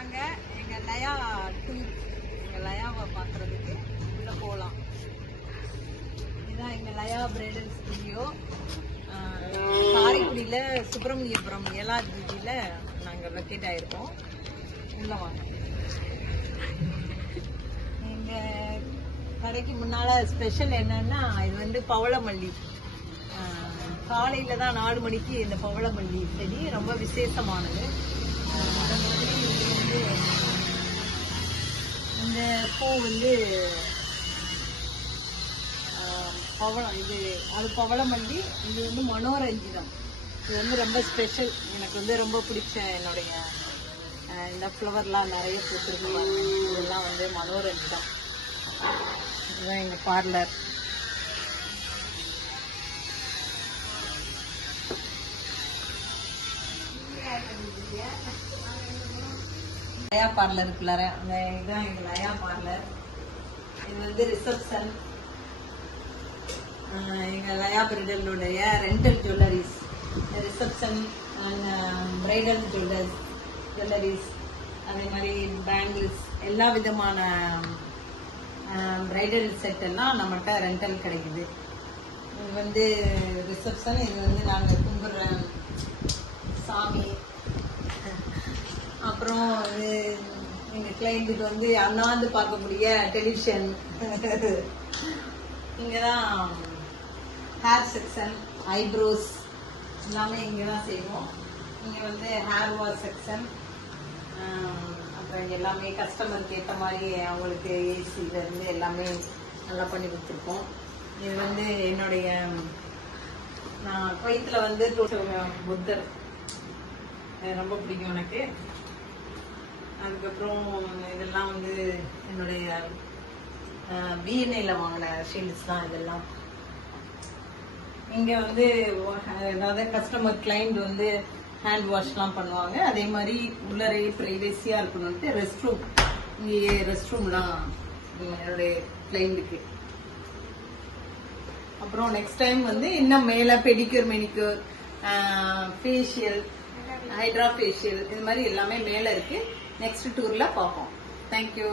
வாங்க எங்க லயா டூர், எங்க லயாவை பார்க்கறதுக்கு உள்ள போகலாம். இதுதான் எங்க லயா பிரைடல் ஸ்டுடியோ. காரைக்குடியில சுப்பிரமணியபுரம் ஏலாஜியில நாங்க லொக்கேட் ஆயிருக்கோம். உள்ள வாங்க. எங்க கடைக்கு முன்னால ஸ்பெஷல் என்னன்னா, இது வந்து பவளமல்லி. காலையில தான் 4 மணிக்கு இந்த பவளமல்லி செடி ரொம்ப விசேஷமானது. இந்த பூ வந்து பவளம், இது அது பவளமல்லி, இது வந்து மனோரஞ்சிதம். இது வந்து ரொம்ப ஸ்பெஷல். எனக்கு வந்து ரொம்ப பிடிச்ச என்னுடைய இந்த ஃப்ளவர்லாம் நிறைய போட்டுருக்கு. இதெல்லாம் வந்து மனோரஞ்சிதம். இதுதான் எங்கள் பார்லர். லயா பார்லருக்குள்ளார இதுதான் எங்கள் லயா பார்லர். இது வந்து ரிசப்ஷன். எங்கள் லயா பிரைடலுடைய rental jewelleries, reception and bridal jewelleries, அதே மாதிரி பேங்கிள்ஸ், எல்லா விதமான பிரைடல் செட் எல்லாம் நம்மகிட்ட ரெண்டல் கிடைக்குது. இது வந்து ரிசப்ஷன். இது வந்து நாங்கள் கும்பிட்ற சாமி. அப்புறம் எங்கள் கிளைண்ட்டுக்கு வந்து அண்ணாந்து பார்க்கக்கூடிய டெலிவிஷன். இங்கே தான் ஹேர் செக்ஷன், ஐப்ரோஸ் எல்லாமே இங்கே தான் செய்வோம். இங்கே வந்து ஹேர் வாஷ் செக்ஷன். அப்புறம் எல்லாமே கஸ்டமருக்கு ஏற்ற மாதிரி அவங்களுக்கு ஏசியிலேருந்து எல்லாமே நல்லா பண்ணி கொடுத்துருக்கோம். இது வந்து என்னுடைய, நான் குவைத்தில் வந்து புத்தர் ரொம்ப பிடிக்கும் எனக்கு. அதுக்கப்புறம் இதெல்லாம் வந்து என்னுடைய பிஎன்ஏல வாங்கின ஷீல்ட்ஸ் தான் இதெல்லாம். இங்கே வந்து அதாவது கஸ்டமர் கிளைண்ட் வந்து ஹேண்ட் வாஷ்லாம் பண்ணுவாங்க. அதே மாதிரி உள்ளரே ப்ரைவேசியாக இருக்கணும்ட்டு ரெஸ்ட் ரூம், இங்கே ரெஸ்ட் ரூம்லாம் என்னுடைய கிளைண்ட்டுக்கு. அப்புறம் நெக்ஸ்ட் டைம் வந்து இன்னும் மேலே pedicure, manicure, facial, hydra facial, இது மாதிரி எல்லாமே மேலே இருக்குது. நெக்ஸ்ட் டூரில் பார்ப்போம். தேங்க்யூ.